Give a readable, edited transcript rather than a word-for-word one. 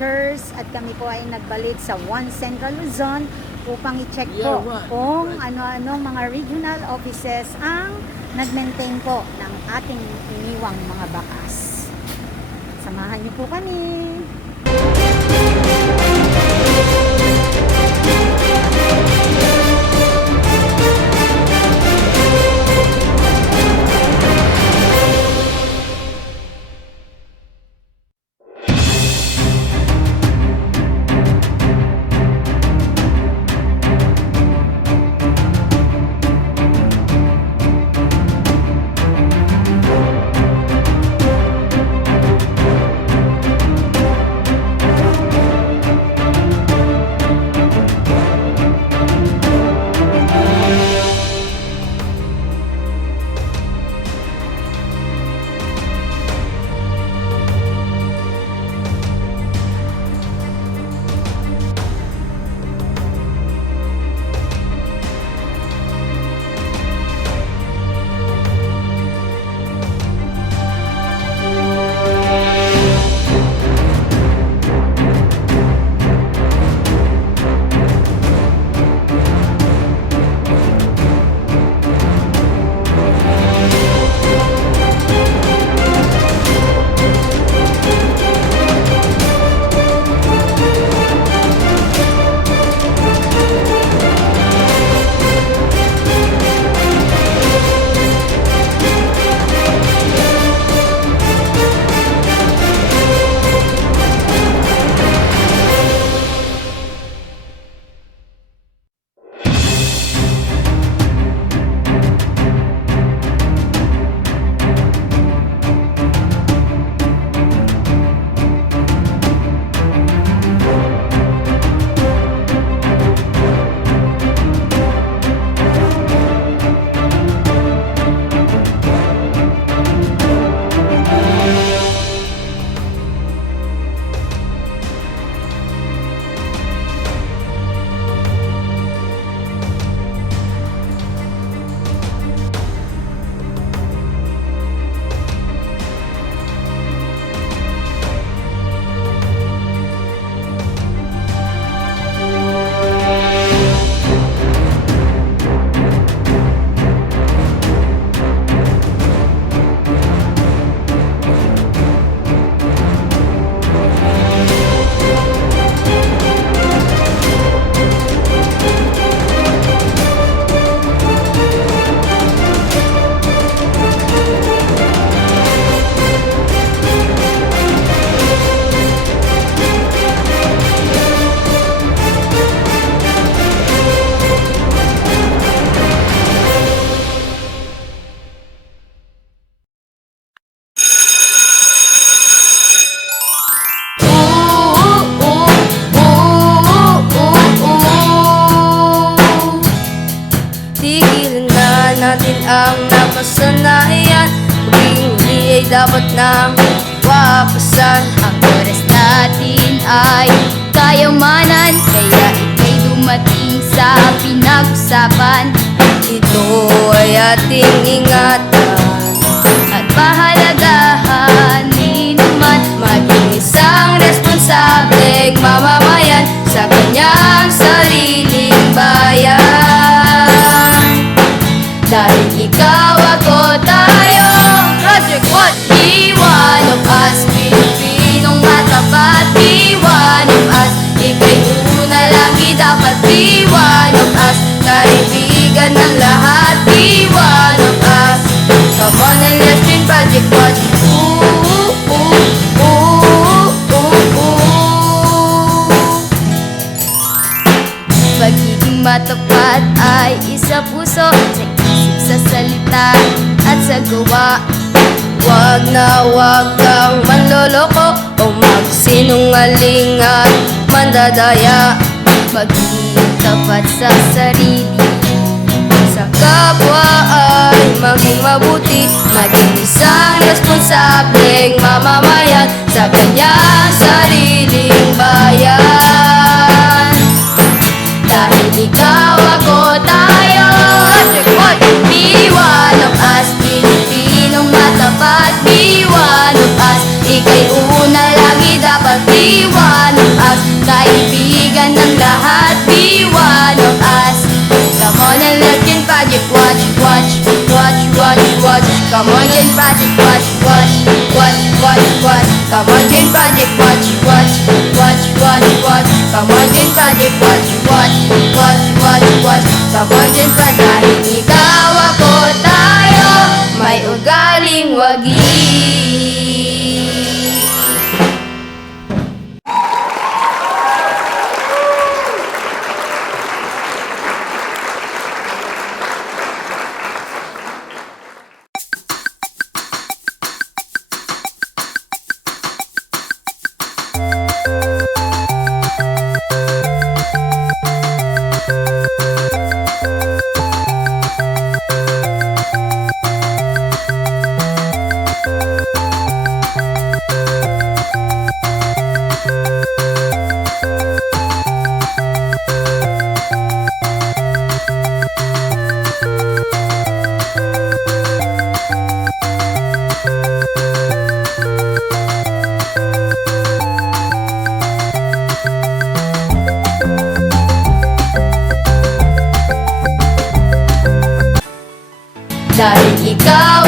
teachers at kami po ay nagbalik sa Central Luzon upang i-check po kung ano-anong mga regional offices ang nag-maintain po ng ating iniwang mga bakas. Samahan niyo po kami. Ang nakasanayan, huli ay dapat nang wapasan. Ang oras natin ay kayamanan, kaya ika'y dumating sa pinag-usapan. Ito ay ating ingatan at pahalagahan. Di naman maging isang responsableng mamamayan sa kanyang sariling bayan. Dahil ikaw, ako, tayo, Project W.A.T.C.H, be one of us. Pilipinong matapat, be one of us. Ika'y una lagi dapat, be one of us. Kaibigan ng lahat, be one of us. Come on and let's bring Project W.A.T.C.H. Pagiging matapat ay isa puso, sa salita at sa gawa. Wag na wag kang manloloko o magsinungaling at mandadaya. Maging tapat sa sarili, sa kapwa ay maging mabuti. Maging isang responsableng mamamayan sa kanyang sariling bayan. Dahil ikaw, ako, tayo, be one of us. Pilipinong matapat, be one of us. Ika'y una lagi dapat, be one and let's get Project Watch, watch, watch, watch, watch. Come on, get Project Watch, watch, watch, watch, watch. Come on, get Project Watch, watch, watch, watch, watch. Come on, get Project Watch, watch, watch, watch, watch. Come on, get Project. Dahil ikaw ako tayo, may ugaling wagi. Dahil ikaw